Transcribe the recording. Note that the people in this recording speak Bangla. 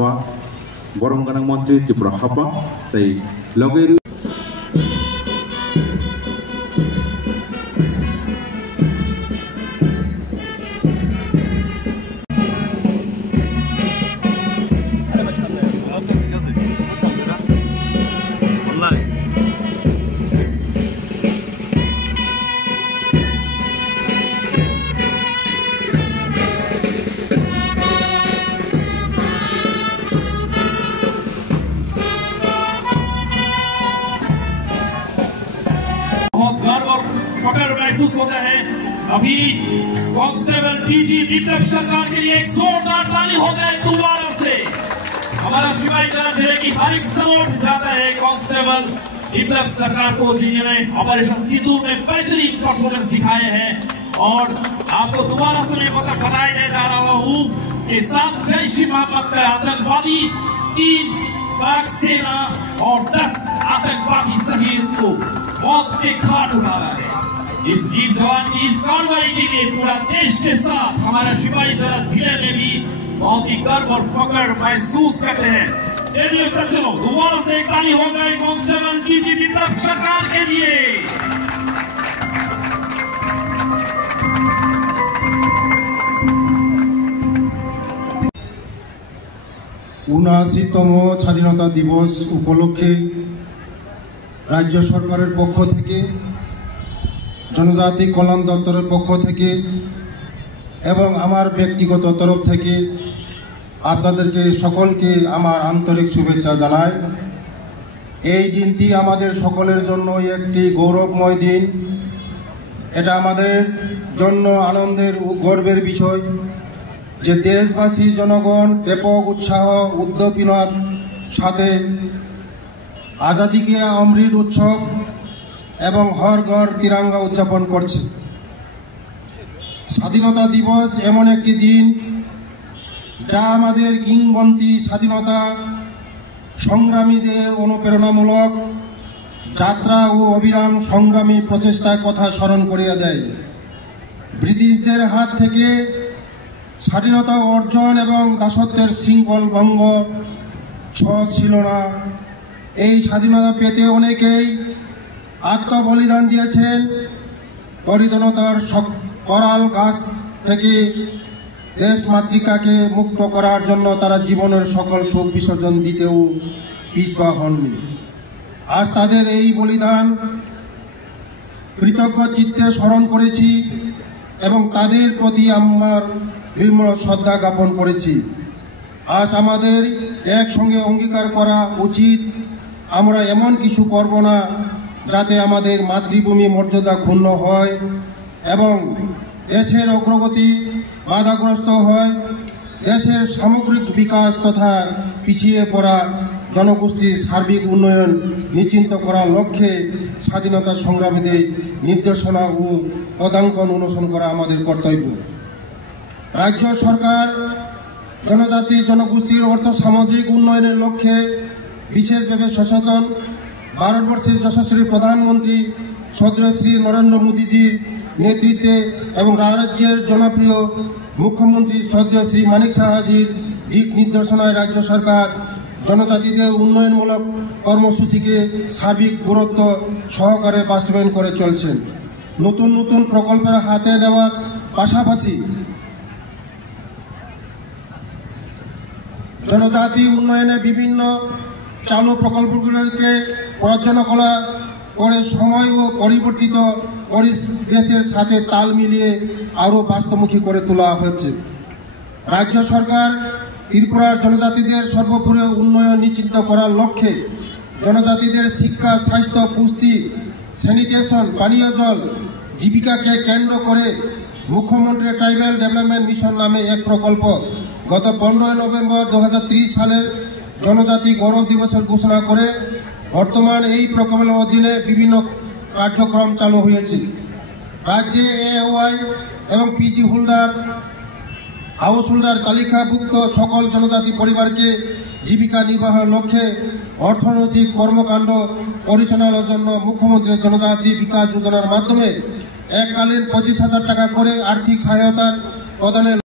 Borong kanang Montri Cipra Hapa tei Logeri फकर महसूस होता है। अभी कांस्टेबल पीजी विप्लव सरकार के लिए एक जोरदार ताली हो जाए दोबारा से। हमारा शिवाय दर्द है कि हर एक सलोट जाता है कांस्टेबल विप्लव सरकार को, जिन्होंने ऑपरेशन सिंदूर में बेहतरीन परफॉर्मेंस दिखाए हैं। और आपको दोबारा से मैं बताया जा रहा हूँ कि 7 जैश ए मोहम्मद का आतंकवादी, 3 पाक सेना और 10 आतंकवादी शहीद को मौत के घाट उठा रहा है। इस वीर जवान की इस कार्रवाई के लिए पूरा देश के साथ हमारा शिवाजी दर्द जिले में भी बहुत ही गर्व और फख्र महसूस करते हैं। चलो दोबारा से एक ताली हो गए कांस्टेबल पीजी विप्लव सरकार के लिए। ৭৯তম স্বাধীনতা দিবস উপলক্ষে রাজ্য সরকারের পক্ষ থেকে, জনজাতি কল্যাণ দপ্তরের পক্ষ থেকে এবং আমার ব্যক্তিগত তরফ থেকে আপনাদেরকে সকলকে আমার আন্তরিক শুভেচ্ছা জানাই। এই দিনটি আমাদের সকলের জন্য একটি গৌরবময় দিন। এটা আমাদের জন্য আনন্দের ও গর্বের বিষয় যে দেশবাসী জনগণ ব্যাপক উৎসাহ উদ্দীপনার সাথে আজাদি কে অমৃত উৎসব এবং হর ঘর তিরঙ্গা উদযাপন করছে। স্বাধীনতা দিবস এমন একটি দিন যা আমাদের কিংবদন্তি স্বাধীনতা সংগ্রামীদের অনুপ্রেরণামূলক যাত্রা ও অবিরাম সংগ্রামী প্রচেষ্টার কথা স্মরণ করিয়ে দেয়। ব্রিটিশদের হাত থেকে স্বাধীনতা অর্জন এবং দাসত্বের শৃঙ্খল ভঙ্গ সহজ ছিল না। এই স্বাধীনতা পেতে অনেকেই আত্মবলিদান দিয়েছেন। পরিধনতার করাল গাছ থেকে দেশ মাতৃকাকে মুক্ত করার জন্য তারা জীবনের সকল শোক বিসর্জন দিতেও পিছপা হননি। আজ তাদের এই বলিদান কৃতজ্ঞ চিত্তে স্মরণ করেছি এবং তাদের প্রতি আমার বিনম্র শ্রদ্ধা জ্ঞাপন করেছি। আজ আমাদের একসঙ্গে অঙ্গীকার করা উচিত আমরা এমন কিছু করব না যাতে আমাদের মাতৃভূমি মর্যাদা ক্ষুণ্ণ হয় এবং দেশের অগ্রগতি বাধাগ্রস্ত হয়। দেশের সামগ্রিক বিকাশ তথা পিছিয়ে পড়া জনগোষ্ঠীর সার্বিক উন্নয়ন নিশ্চিত করার লক্ষ্যে স্বাধীনতা সংগ্রামীদের নির্দেশনা ও পদাঙ্কন অনুসরণ করা আমাদের কর্তব্য। রাজ্য সরকার জনজাতি জনগোষ্ঠীর অর্থ সামাজিক উন্নয়নের লক্ষ্যে বিশেষভাবে সচেতন। ভারতবর্ষের যশস্বী প্রধানমন্ত্রী শ্রদ্ধেয় শ্রী নরেন্দ্র মোদীজির নেতৃত্বে এবং রাজ্যের জনপ্রিয় মুখ্যমন্ত্রী শ্রদ্ধেয় শ্রী মানিক সাহাজির দিক নির্দেশনায় রাজ্য সরকার জনজাতিদের উন্নয়নমূলক কর্মসূচিকে সার্বিক গুরুত্ব সহকারে বাস্তবায়ন করে চলছেন। নতুন নতুন প্রকল্পের হাতে নেওয়ার পাশাপাশি জনজাতি উন্নয়নের বিভিন্ন চালু প্রকল্পগুলোকে পর্যালোচনা করে সময় ও পরিবর্তিত পরিবেশের সাথে তাল মিলিয়ে আরও বাস্তবমুখী করে তোলা হয়েছে। রাজ্য সরকার ত্রিপুরার জনজাতিদের সর্বোপরি উন্নয়ন নিশ্চিত করার লক্ষ্যে জনজাতিদের শিক্ষা, স্বাস্থ্য, পুষ্টি, স্যানিটেশন, পানীয় জল, জীবিকাকে কেন্দ্র করে মুখ্যমন্ত্রী ট্রাইবাল ডেভেলপমেন্ট মিশন নামে এক প্রকল্প গত 15 নভেম্বর 2023 সালের জনজাতি গৌরব দিবসের ঘোষণা করে বর্তমান এই প্রকল্পের অধীনে বিভিন্ন কার্যক্রম চালু হয়েছে। রাজ্যে এওয়াই এবং পিজি হাউস হোল্ডার তালিকাভুক্ত সকল জনজাতি পরিবারকে জীবিকা নির্বাহের লক্ষ্যে অর্থনৈতিক কর্মকাণ্ড পরিচালনার জন্য মুখ্যমন্ত্রী জনজাতি বিকাশ যোজনার মাধ্যমে এককালীন 25,000 টাকা করে আর্থিক সহায়তা প্রদানের